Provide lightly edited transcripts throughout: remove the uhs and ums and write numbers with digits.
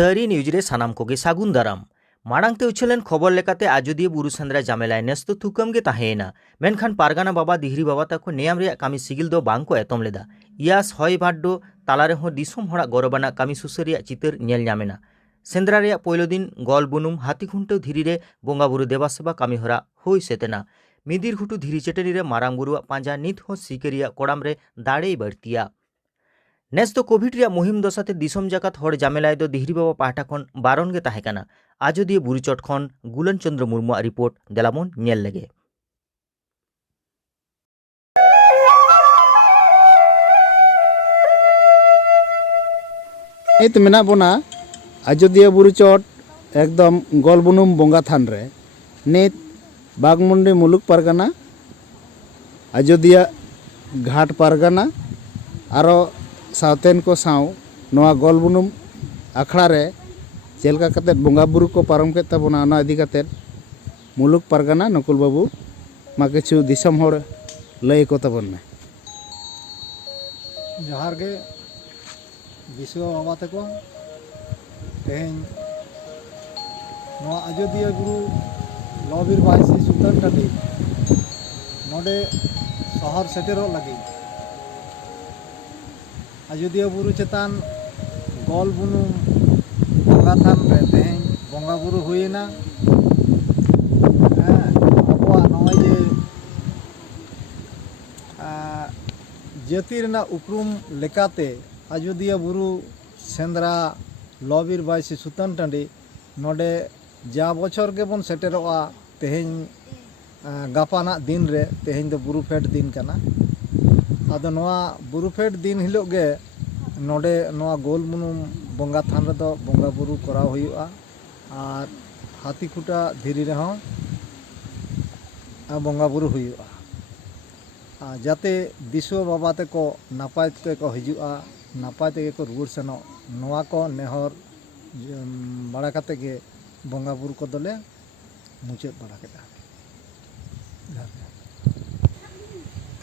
सारी न्यूज रे सानाम कोगे सागुन दाराम माड़ांगते उछलन खबर लेकाते आजोदिया बुरु सेंद्रा जामेलाय नेस तो थुकम गे ताहेना मेनखान पारगाना बाबा दिहरी बाबा ताको नेयाम रे कामी सिगिल दो बांको एतम लेदा इयास हय भाड्डो तालारे हो दिसोम हड़ा गौरबाना कामी सुसरिया चितर नेल ᱧᱟᱢᱮᱱᱟ सेंद्रा रे पयलो दिन गल बुनुम हाथी खुंटो धीरी रे बोंगा बुरु देवा सेवा कामी हरा होई सेतेना मिदिर घुटू धीरी चेटनी रे मारांग बुरुआ पांजा नित हो सिकरिया कोड़ाम रे दाड़े बढ़तिया नेस तो कोविड रे मुहिम दशाते दिसोम जाकात हर जामेलाय दो दिहरी बाबा पाहटा खन बारन गे ताहेकाना आजोदिया बुरु चट खन गुलन चंद्र मुर्मू रिपोर्ट देलामन नेल लेगे इत मेना बोना आजोदिया बुरु चट एकदम गोलबुनुम बोंगा थान रे नित बागमुंडी मुलुक पारगाना आजोदिया घाट पारगाना आरो सावतेन को साव नवा गोलबुनुम आखड़ा रे चेलका कते बोंगा बुरु को पारम के तबना ना इदी कते मुलुक पारगाना नकुल बाबू मा किछु दिसम होड़ लय को तबन में जोहार गे विश्व बाबा तको तेहन आजोदिया गुरु लबीर बाईसी सुल्तान टाटी नोडे शहर सेटेरो लगी आजोदिया बुरु चेतान गोल बुनु बोंगा थान रे तेहन बोंगा बुरु हुईना अबवा नय जे जाति रेना उपरुम लेकाते आजोदिया बुरु सेंद्रा लबीर बाईसी सुल्तान टाटी नोडे जा बछर के बन सेटेरोआ तेहन गापाना दिन रे तेहन दो बुरु फेट दिन कना आदो नवा बुरु फेट दिन हिलो गे नोडे नवा गोल बुनुम बोंगा थान रे दो बोंगा बुरु कराव हुयुआ आर हाथी खुटा धीरी रे हों बोंगा बुरु हुयुआ जाते दिसो बाबा ते को नापाय ते को हिजुआ नापाय ते को रुवर सेनो नवा को नेहर बड़ा कते गे बोंगा बुरु को दोले मुचाद बड़ा केदा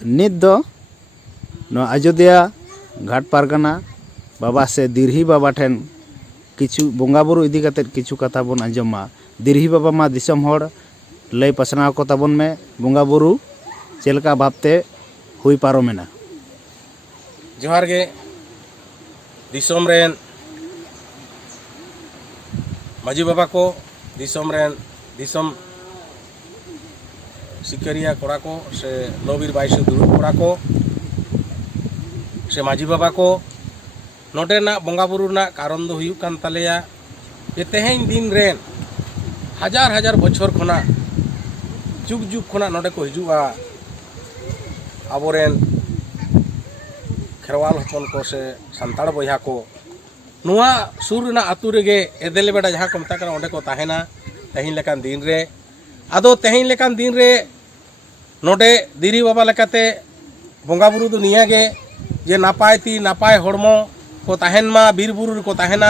नित दो नो आजोदिया घाट पारगाना बाबा से दिरही बाबा ठेन किछु बोंगा बुरु इदी कते किछु कथा बन आंजमा दिरही बाबा मा दिसम होड़ लय पसनाव को तबन में बोंगा बुरु चेलका बापते हुई पारोमेना जोहार गे दिसोम रेन माजी बाबा को दिसोम रेन दिसोम सिकरिया कोड़ा को से लबीर बाईसी दुरुब कोड़ा को से माजी बाबा को नोटे ना बोंगा बुरु ना कारण दो हुयुक कान तालेया ये तेहेन दिन रेन हजार हजार बछर खना जुग जुग खना नोटे को हिजुआ आबोरेन खेरवाल हपन को से संताड़ बया को नुआ सुर ना आतु रेगे एदेले बेड़ा जहाँ को मता ओंडे को ताहेना तेहिन लेकान दिन रे आदो तेहिन लेकान दिन रे नोडे दिरी बाबा लेकाते बोंगा बुरु दो निया गे जे नापाय ती नापाय हड़मो को ताहेन मा बीर बुरु को ताहेना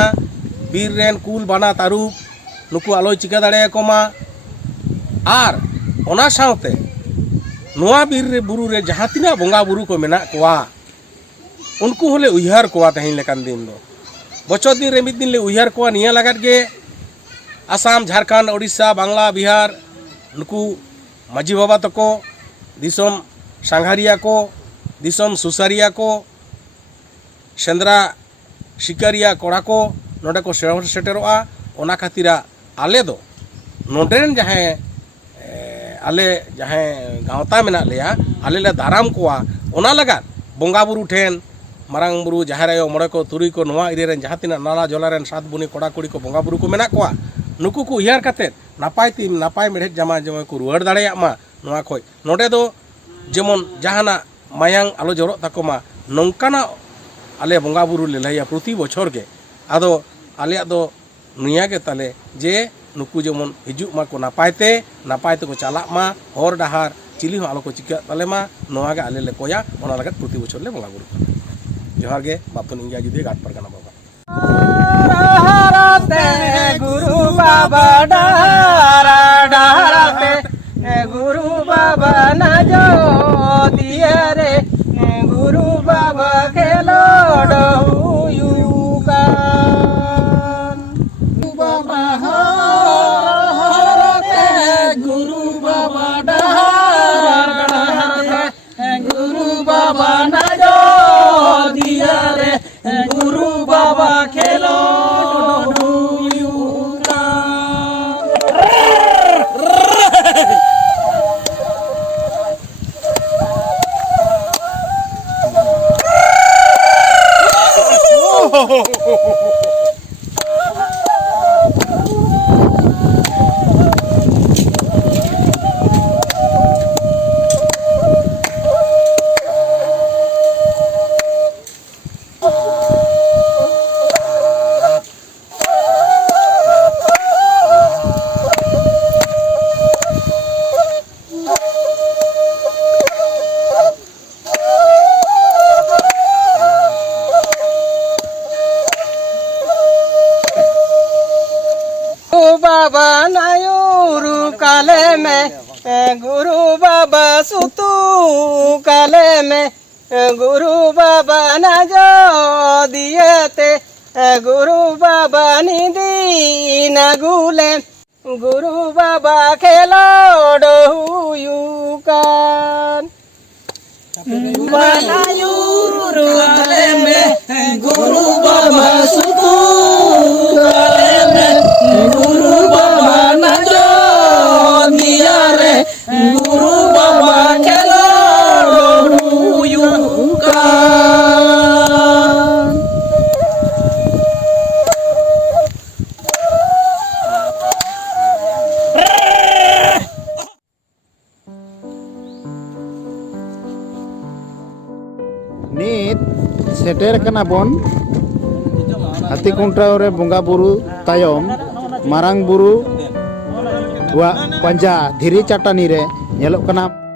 बीर रेन कुल बाना तारुब नुकु आलोय चिका दाड़े को मा आर ओना सावते नुआ बीर रे बुरु रे जहाँ तिना बोंगा बुरु को मेना कोआ उनको होले उयहार कोआ तेहिन लेकान दिन दो बचर दिन रे मिद दिन ले उयहार कोआ निया लागत गे आसाम झारखंड ओडिशा बांग्ला बिहार नुकु माजी बाबा तको दिसोम सांघारिया को दिसोम सुसारिया को सेंद्रा शिकारिया कोड़ा को नोडे को सेटेरोआ ओना खातिरा आले दो नोडेन जहाँ आले जहाँ गाँवता मेना लेया आले ले दाराम कोआ ओना लगा बोंगा बुरु ठेन मारांग बुरु जहाँ आयो मोड़े को तुरी को नवा एरिया रेन जहाँ तिना नाला जोला रेन सात बुनी कोड़ा कुड़ी को बोंगा बुरु को मेना कोआ नुकु को उयार काते नापाय ती नापाय मेढ़े जमा जमा को रुआड़ दाड़े मा नवा खोय नोडे दो जेमन जहाना मायांग आलो जरो ताको मा नंकाना आले बोंगा बुरु ले लैया प्रति बछर के आदो आले दो निया के ताले जे नुकु जेमन हिजुक मा को नापाय ते को चाला मा हर डाहार चिली हो आलो को चिका ताले मा नवा के आले ले कोया ओना लागत प्रति बछर ले बोंगा बुरु जोहार गे बापन इंगा जुदे घाट पारगाना बाबा गुरु बाबा डारा डाराते गुरु बाबा न जो दिए रे गुरु बाबा खेलो डहुयुका बाबा सुतु काले में गुरु बाबा न जो दिए ते गुरु बाबा निधि न गुले गुरु बाबा खेलो डहुयुकान ᱱᱤᱛ ᱥᱮᱴᱮᱨ ᱠᱟᱱᱟ ᱵᱚᱱ ᱦᱟᱹᱛᱤ ᱠᱷᱩᱱᱴᱟᱹᱣ ᱨᱮ ᱵᱚᱸᱜᱟ ᱵᱩᱨᱩ ᱛᱟᱭᱚᱢ ᱢᱟᱨᱟᱝ ᱵᱩᱨᱩ ᱣᱟᱜ ᱯᱟᱸᱡᱟ ᱫᱷᱤᱨᱤ ᱪᱟᱴᱟᱱᱤ ᱨᱮ ᱧᱮᱞᱚᱜ ᱠᱟᱱᱟ